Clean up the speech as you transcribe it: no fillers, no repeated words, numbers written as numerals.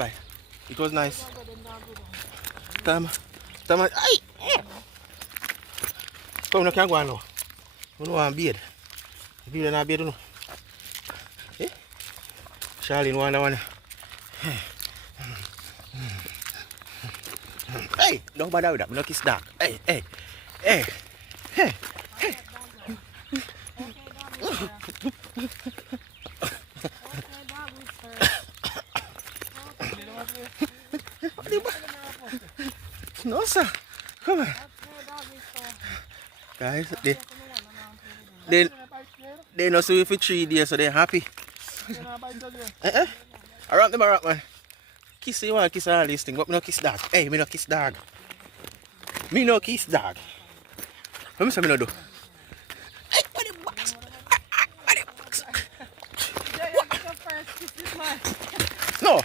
Bye. It was nice. Come on. Ay! Come on, can't go on now. We don't want beard. Beard and beard, no. Eh? Charlene want that one. Hey! Don't bother with that. We don't kiss dog. Hey! Hey! No, sir. Come on. Guys, they know see you for 3 days, so they're happy. Around them, man. Kiss you want kiss all these things, but me no kiss dog. Hey, me no kiss dog. Me no kiss dog. What me say me no do? Hey, what the box? What the box? No.